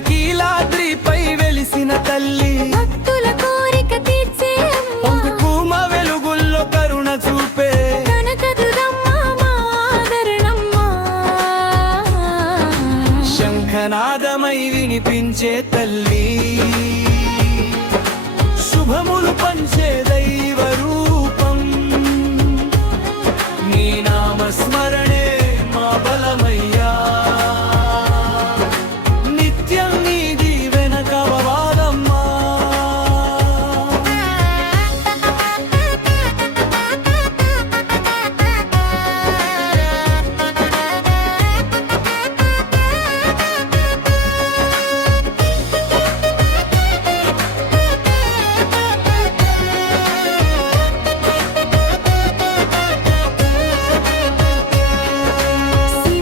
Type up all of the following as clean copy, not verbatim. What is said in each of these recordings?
ఇంద్రకీలాద్రిపై వెలిసిన తల్లి, భక్తుల కోరిక తీర్చే కుంకుమ వెలుగుల్లో కరుణ చూపే కనకదుర్గమ్మ మా ఆదరణమ్మ. శంఖనాదమై వినిపించే తల్లి, శుభములు పంచే దైవ రూపం. నీ నామస్మరణే మా బలమయ్యా, నిత్యం నీ దీవెన కావాలమ్మా.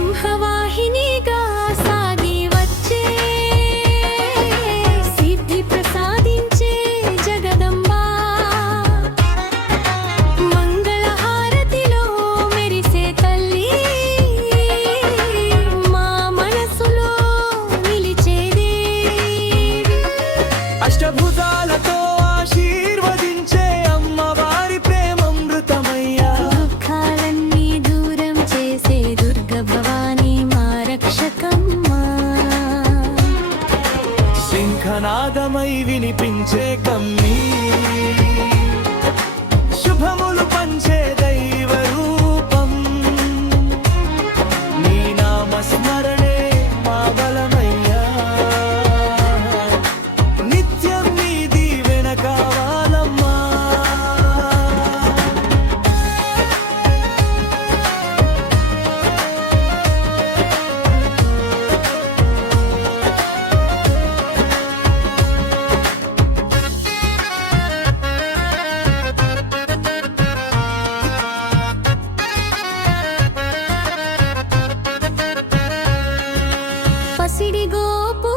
సింహవాహినిగా సాగి వచ్చే సిద్ధి ప్రసాదించే జగదంబ, మంగళహారతిలో మెరిసే తల్లి, మా మనసులో నిలిచే దేవి. అష్టభుజాలతో ఆశీర్వదించే అమ్మవారి ప్రేమమృతమయ్యా. దుఃఖాలన్నీ దూరం చేసే దుర్గ భవానీ మా రక్షకమ్మ. శంఖనాదమై వినిపించే కమ్మి, శుభములు పంచే దైవ రూపం. నీ నామస్మరణే మా బలమయ్యా, నిత్యం నీ దీవెన కావాలమ్మా. పసిడి గోపు